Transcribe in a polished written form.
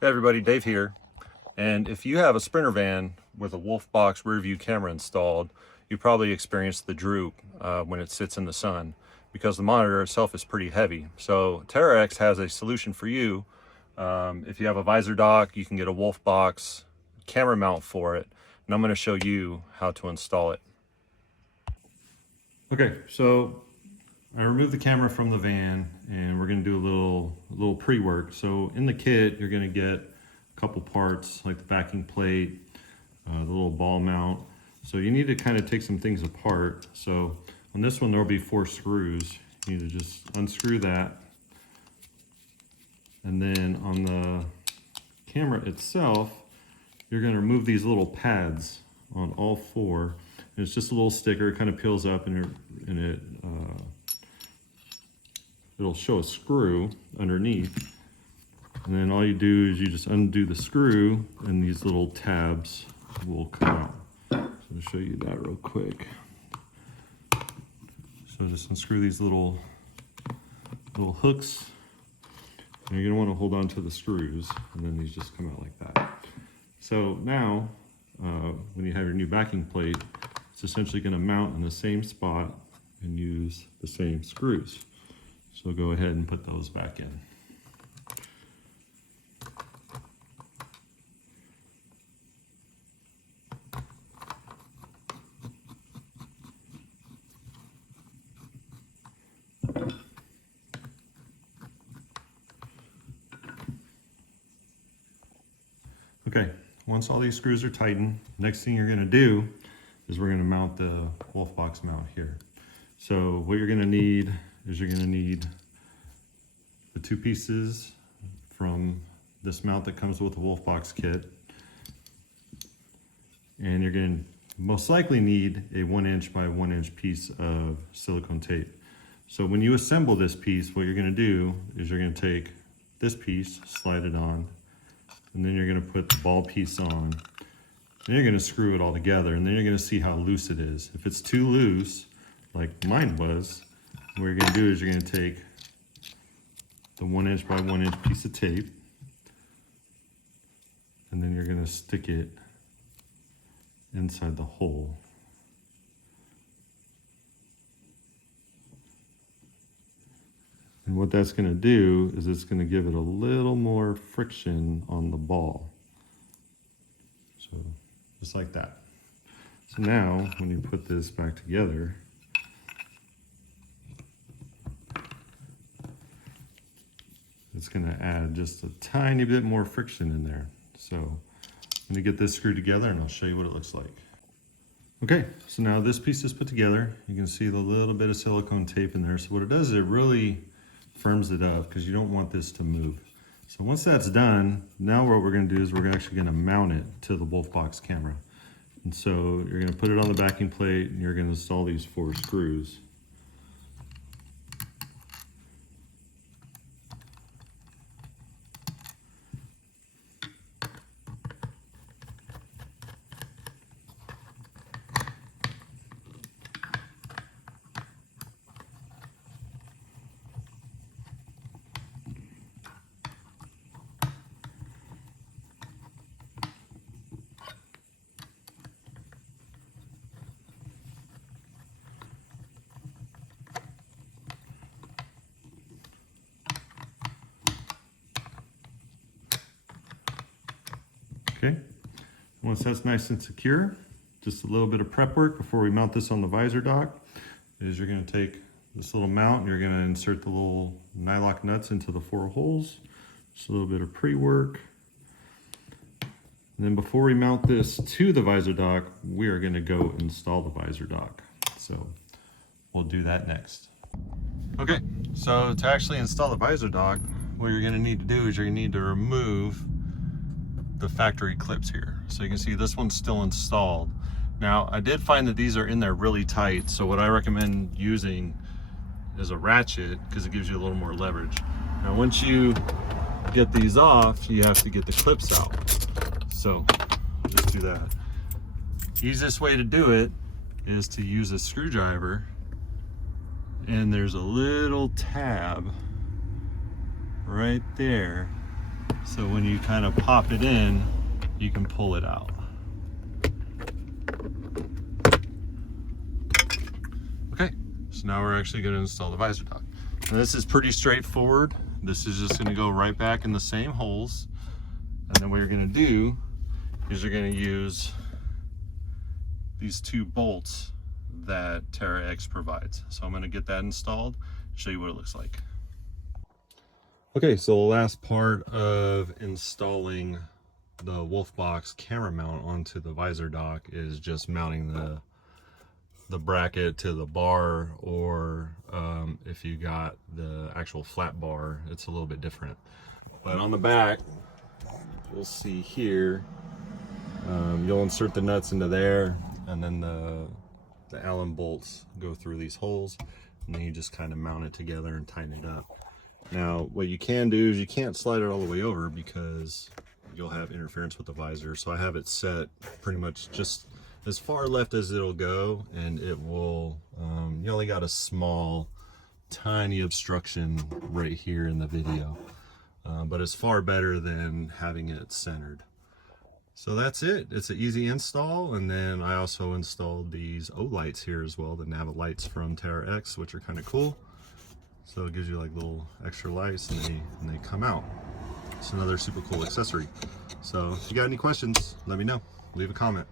Hey everybody, Dave here. And if you have a Sprinter van with a Wolfbox rear view camera installed, you probably experienced the droop when it sits in the sun because the monitor itself is pretty heavy. So TerraX has a solution for you. If you have a Visordok, you can get a Wolfbox camera mount for it. And I'm going to show you how to install it. Okay, so I removed the camera from the van and we're going to do a little pre-work. So in the kit, you're going to get a couple parts like the backing plate, the little ball mount. So you need to kind of take some things apart. So on this one, there'll be 4 screws. You need to just unscrew that. And then on the camera itself, you're going to remove these little pads on all 4. And it's just a little sticker, it kind of peels up and it'll show a screw underneath. And then all you do is you just undo the screw and these little tabs will come out. So I'll show you that real quick. So just unscrew these little hooks. And you're gonna want to hold on to the screws and then these just come out like that. So now, when you have your new backing plate, it's essentially gonna mount in the same spot and use the same screws. So go ahead and put those back in. Okay, once all these screws are tightened, next thing you're gonna do is we're gonna mount the Wolfbox mount here. So what you're gonna need is you're gonna need the 2 pieces from this mount that comes with the Wolfbox kit. And you're gonna most likely need a 1" by 1" piece of silicone tape. So when you assemble this piece, what you're gonna do is you're gonna take this piece, slide it on, and then you're gonna put the ball piece on. Then you're gonna screw it all together, and then you're gonna see how loose it is. If it's too loose, like mine was, what you're gonna do is you're gonna take the 1" by 1" piece of tape, and then you're gonna stick it inside the hole. And what that's gonna do is it's gonna give it a little more friction on the ball. So just like that. So now when you put this back together, it's gonna add just a tiny bit more friction in there. So I'm gonna get this screwed together and I'll show you what it looks like. Okay, so now this piece is put together. You can see the little bit of silicone tape in there. So what it does is it really firms it up because you don't want this to move. So once that's done, now what we're gonna do is we're actually gonna mount it to the Wolfbox camera. And so you're gonna put it on the backing plate and you're gonna install these 4 screws. Okay, once that's nice and secure, just a little bit of prep work before we mount this on the Visordok is you're going to take this little mount and you're going to insert the little nylock nuts into the 4 holes. Just a little bit of pre-work. And then before we mount this to the Visordok, we are going to go install the Visordok. So we'll do that next. Okay, so to actually install the Visordok, what you're going to need to do is you're going to need to remove the factory clips here. So you can see this one's still installed. Now I did find that these are in there really tight, so what I recommend using is a ratchet because it gives you a little more leverage. Now once you get these off, you have to get the clips out. So just do that. Easiest way to do it is to use a screwdriver, and there's a little tab right there. So when you kind of pop it in, you can pull it out. Okay, so now we're actually going to install the visor dock. And this is pretty straightforward. This is just going to go right back in the same holes. And then what you're going to do is you're going to use these 2 bolts that Terra X provides. So I'm going to get that installed, show you what it looks like. Okay, so the last part of installing the Wolfbox camera mount onto the visor dock is just mounting the bracket to the bar, or if you got the actual flat bar, it's a little bit different. But on the back, you'll see here, you'll insert the nuts into there, and then the Allen bolts go through these holes, and then you just kind of mount it together and tighten it up. Now, what you can do is you can't slide it all the way over because you'll have interference with the visor. So I have it set pretty much just as far left as it'll go, and it will, you only got a small, tiny obstruction right here in the video. But it's far better than having it centered. So that's it. It's an easy install. And then I also installed these O lights here as well, the Nava lights from Terra X, which are kind of cool. So it gives you like little extra lights, and they come out. It's another super cool accessory. So if you got any questions, let me know. Leave a comment.